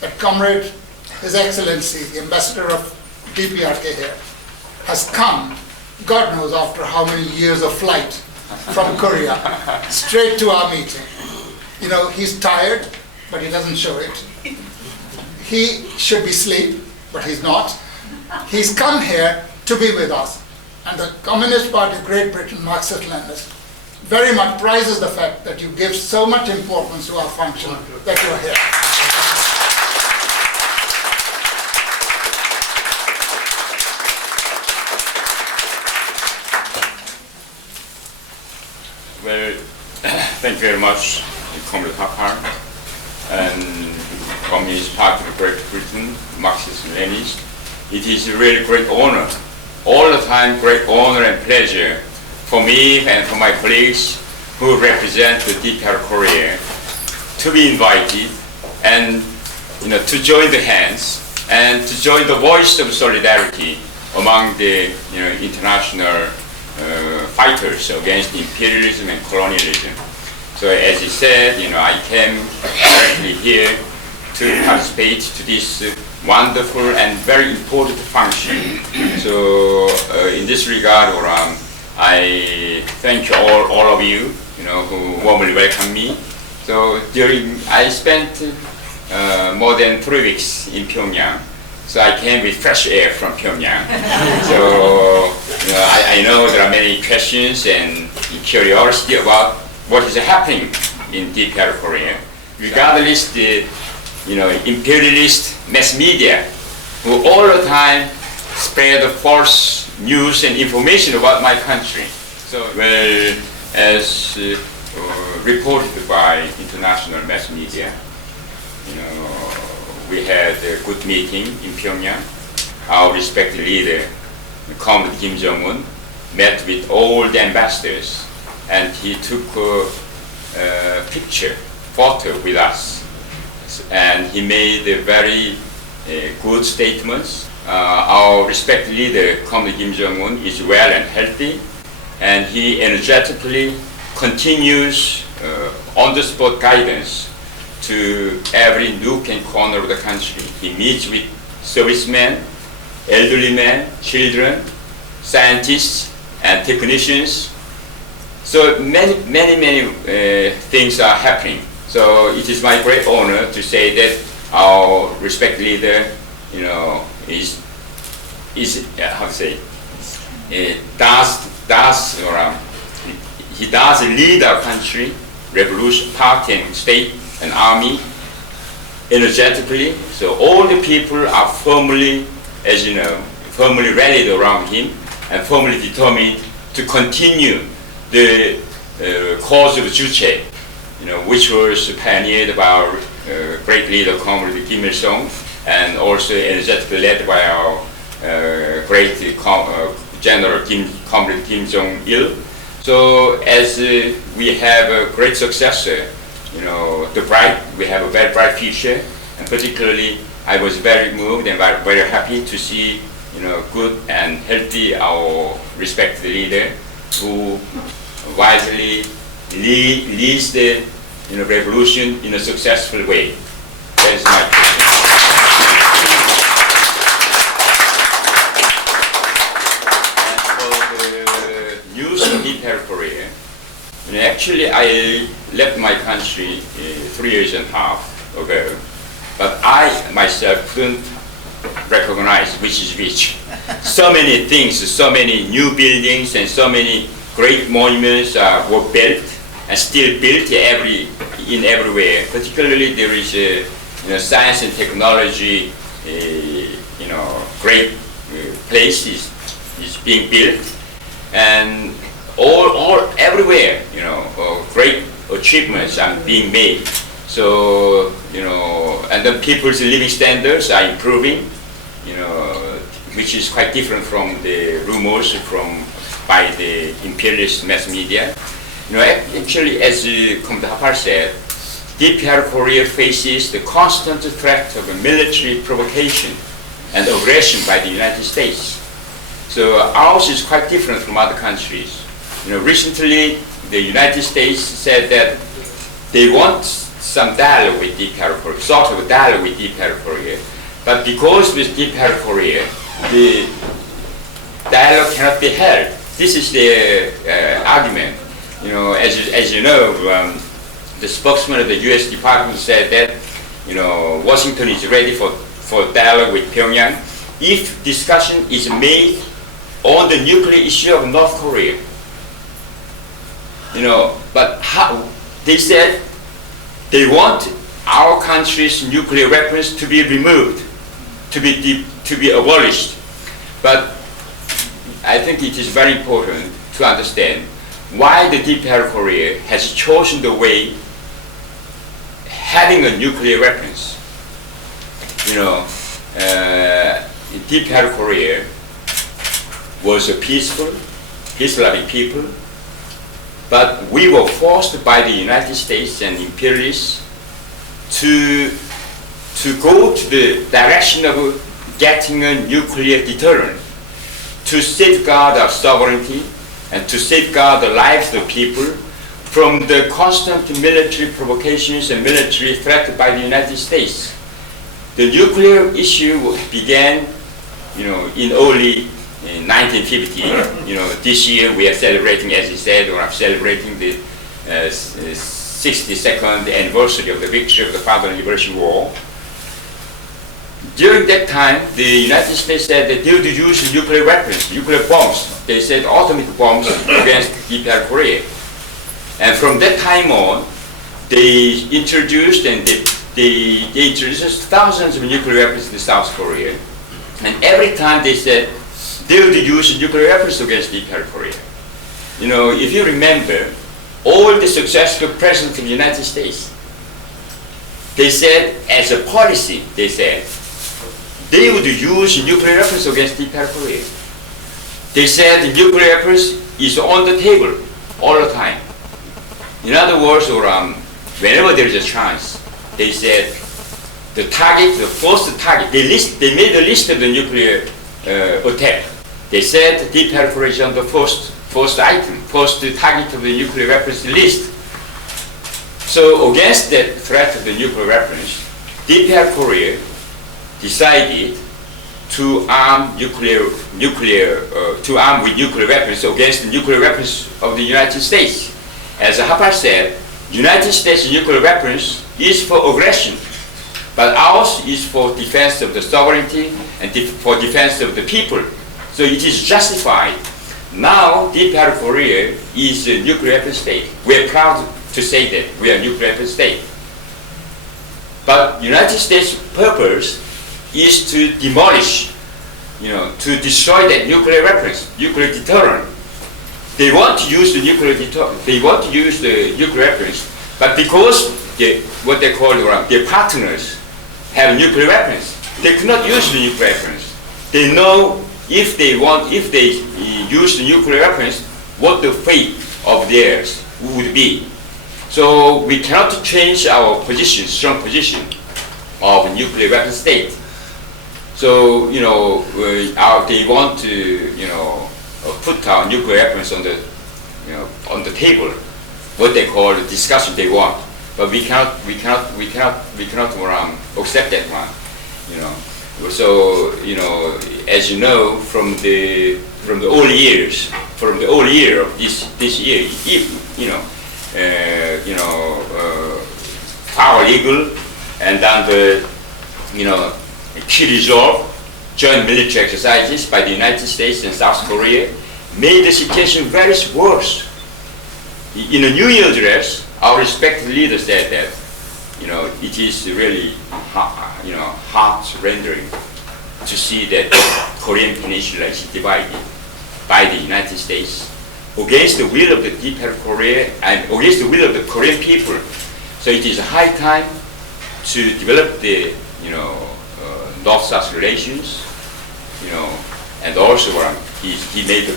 that Comrade, His Excellency, the Ambassador of DPR Korea, has come, God knows after how many years of flight from Korea, straight to our meeting. You know, he's tired, but he doesn't show it. He should be asleep, but he's not. He's come here to be with us. And the Communist Party of Great Britain, Marxist-Leninist, very much prizes the fact that you give so much importance to our function that you are here. Well, thank you very much, Comrade Hak, and Communist Party of Great Britain, Marxist-Leninist. It is a really great honor, all the time great honor and pleasure for me and for my colleagues who represent the DPR Korea to be invited and to join the hands and to join the voice of solidarity among the international fighters against imperialism and colonialism. So as he said, I came directly here to participate to this wonderful and very important function. So in this regard, I thank all of you, who warmly welcome me. So I spent more than 3 weeks in Pyongyang. So I came with fresh air from Pyongyang. So I know there are many questions and curiosity about what is happening in DPR Korea. Regardless the imperialist mass media who all the time spread false news and information about my country. So well, as reported by international mass media, we had a good meeting in Pyongyang. Our respected leader, Comrade Kim Jong-un, met with all the ambassadors, and he took a photo with us, and he made very good statements. Our respected leader, Comrade Kim Jong-un, is well and healthy, and he energetically continues on-the-spot guidance to every nook and corner of the country. He meets with servicemen, elderly men, children, scientists, and technicians. So many things are happening. So it is my great honor to say that our respected leader, is how to say, he does lead our country, revolution, party and state and army energetically. So all the people are firmly, as you know, firmly rallied around him and firmly determined to continue the cause of Juche, which was pioneered by our great leader, Comrade Kim Il-sung, and also energetically led by our great General Comrade Kim Jong-il. So as we have a great successor, we have a very bright future, and particularly I was very moved and very happy to see, good and healthy our respected leader who wisely leads the revolution in a successful way. That is my question. And for the news of DPR Korea, actually I left my country 3 years and a half ago, but I myself couldn't recognize which is which. So many things, so many new buildings and so many great monuments were built and still built everywhere. Particularly there is science and technology, great places is being built, and all everywhere, great achievements are being made. So and the people's living standards are improving, which is quite different from the rumors by the imperialist mass media. Actually, as Comrade Hak said, DPR Korea faces the constant threat of a military provocation and aggression by the United States. So ours is quite different from other countries. Recently the United States said that they won't some dialogue with DPR Korea, sort of dialogue with DPR Korea. But because with DPR Korea, the dialogue cannot be held. This is the argument. You know, as you know, the spokesman of the U.S. Department said that, you know, Washington is ready for dialogue with Pyongyang if discussion is made on the nuclear issue of North Korea. You know, but how? They said they want our country's nuclear weapons to be removed, to be abolished. But I think it is very important to understand why the DPR Korea has chosen the way having a nuclear weapons. You know, DPR Korea was a peaceful, peace-loving people, but we were forced by the United States and imperialists to go to the direction of getting a nuclear deterrent to safeguard our sovereignty and to safeguard the lives of people from the constant military provocations and military threat by the United States. The nuclear issue began, you know, in early 1950. You know, this year we are celebrating, as you said, we are celebrating the 62nd anniversary of the victory of the Southall Liberation War. During that time, the United States said that they would use nuclear weapons, nuclear bombs. They said atomic bombs against DPR Korea. And from that time on, they introduced they introduced thousands of nuclear weapons in South Korea. And every time they said they would use nuclear weapons against DPR Korea. You know, if you remember, all the successful presidents of the United States, they said, as a policy, they said, they would use nuclear weapons against DPR Korea. They said the nuclear weapons is on the table all the time. In other words, whenever there is a chance, they said the target, the first target, they made a list of the nuclear attack. They said DPR Korea is on the first item, first target of the nuclear weapons list. So against that threat of the nuclear weapons, DPR Korea decided to arm with nuclear weapons against the nuclear weapons of the United States. As Hapar said, United States nuclear weapons is for aggression, but ours is for defense of the sovereignty and for defense of the people. So it is justified. Now DPR Korea is a nuclear weapon state. We are proud to say that we are a nuclear weapon state. But United States' purpose is to demolish, you know, to destroy that nuclear weapons, nuclear deterrent. They want to use the nuclear deterrent. They want to use the nuclear weapons, but because what they call their partners have nuclear weapons, they cannot use the nuclear weapons. They know if they use the nuclear weapons, what the fate of theirs would be. So we cannot change our position, strong position of nuclear weapon state. So, you know, they want to, you know, put our nuclear weapons on the, you know, on the table, what they call the discussion they want. But we cannot accept that one, you know. So, you know, as you know, from the early years of this year, Foal-Eagle and then the, you know, key resolve joint military exercises by the United States and South Korea made the situation very worse. In a New Year address, our respected leader said that, you know, it is really, you know, heart-rendering to see that Korean Peninsula is divided by the United States against the will of the DPR Korea and against the will of the Korean people. So it is a high time to develop the, you know, North-South relations, you know, and also he made a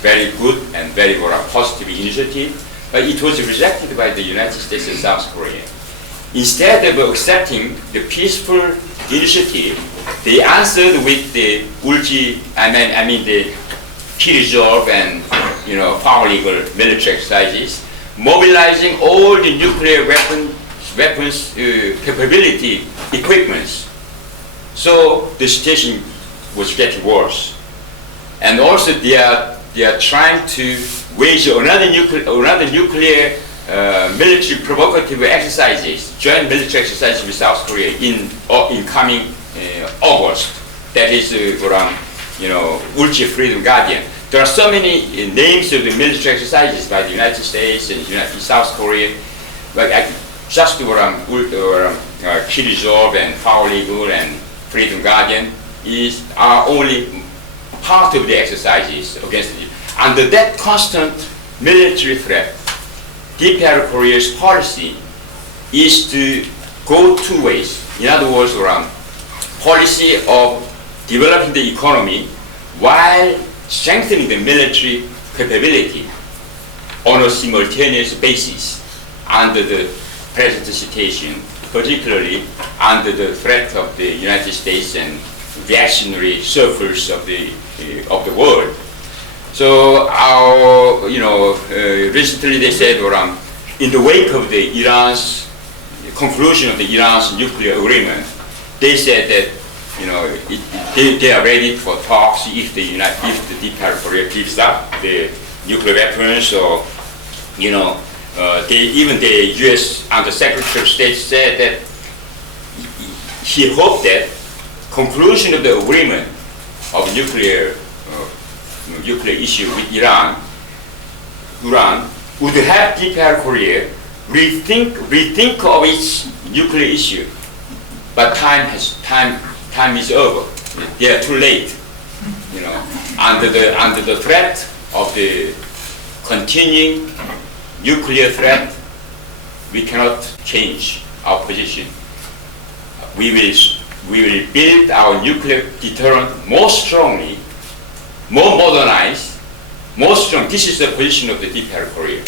very good and very positive initiative, but it was rejected by the United States and South Korea. Instead of accepting the peaceful initiative, they answered with the the key resolve and, you know, Foal-Eagle military exercises, mobilizing all the nuclear weapon weapons capability equipments. So the situation was getting worse. And also they are trying to wage another nuclear military provocative exercises, joint military exercises with South Korea in coming August. That is Ulchi Freedom Guardian. There are so many names of the military exercises by the United States and South Korea. But just Kirizov and Foal-Eagle and Freedom Guardian are only part of the exercises against it. Under that constant military threat, DPR Korea's policy is to go two ways. In other words, policy of developing the economy while strengthening the military capability on a simultaneous basis under the present situation, particularly under the threat of the United States and reactionary circles of the world. So recently they said, in the wake of the Iran's conclusion of the Iran's nuclear agreement, they said that they are ready for talks if the DPR Korea gives up the nuclear weapons, or even the U.S. Undersecretary of State said that he hoped that conclusion of the agreement of nuclear issue with Iran would have DPR Korea rethink of its nuclear issue, but time is over. They are too late. Under the threat of the continuing nuclear threat, we cannot change our position. We will build our nuclear deterrent more strongly, more modernized, more strong. This is the position of the DPR Korea.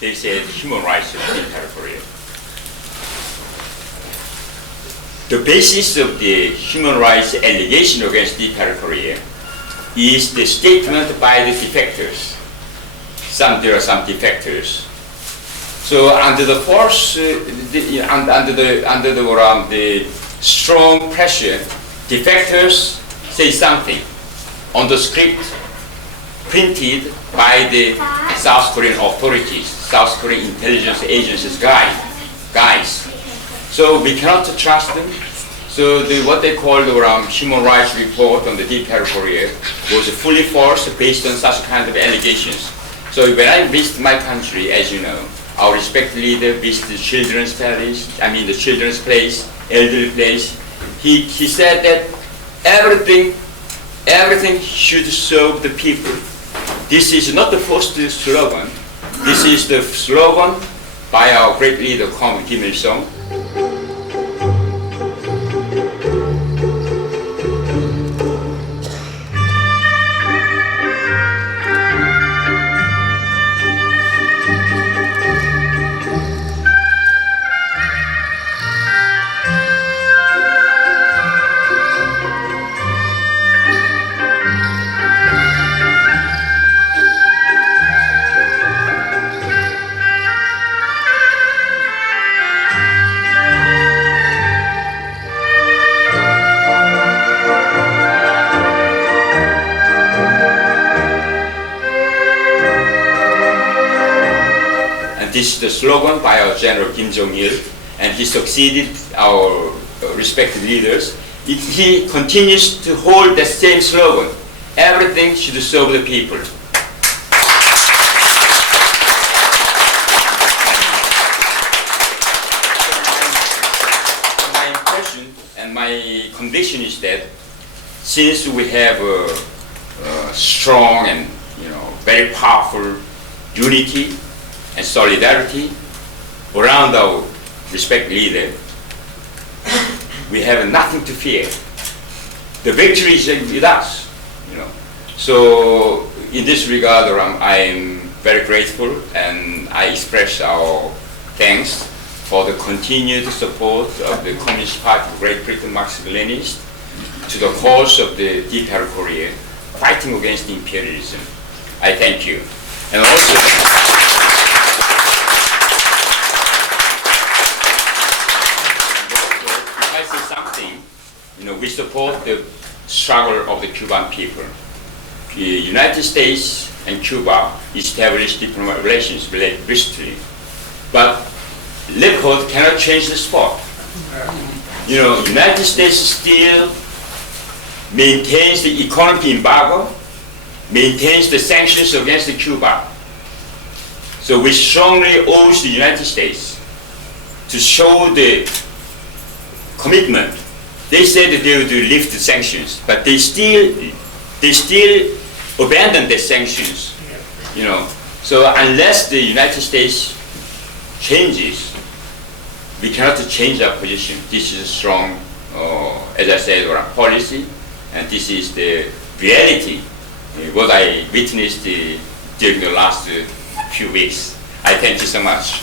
They said human rights of DPR Korea. The basis of the human rights allegation against DPR Korea is the statement by the defectors. There are some defectors. So under the force, under the strong pressure, defectors say something on the script printed by the South Korean authorities, South Korean intelligence agencies guys. So we cannot trust them. So what they call the human rights report on the DPR Korea was fully false based on such kind of allegations. So when I visit my country, as you know, our respected leader visited the children's place, elderly place. He said that everything should serve the people. This is not the first slogan. This is the slogan by our great leader, Kim Il-sung. This is the slogan by our General Kim Jong-il, and he succeeded our respected leaders. He continues to hold the same slogan: everything should serve the people. My impression and my conviction is that since we have a strong and very powerful unity and solidarity around our respected leader, we have nothing to fear. The victory is with us, So in this regard, I am very grateful, and I express our thanks for the continued support of the Communist Party of Great Britain, Marxist-Leninist, to the cause of the DPR Korea, fighting against imperialism. I thank you. And also, if I say something, we support the struggle of the Cuban people. The United States and Cuba established diplomatic relations recently, but leopard cannot change the sport. United States still maintains the economic embargo, maintains the sanctions against Cuba. So we strongly urge the United States to show the commitment. They said that they would lift the sanctions, but they still abandon the sanctions. So unless the United States changes, we cannot change our position. This is a strong, as I said, our policy, and this is the reality, what I witnessed during the last few weeks. I thank you so much.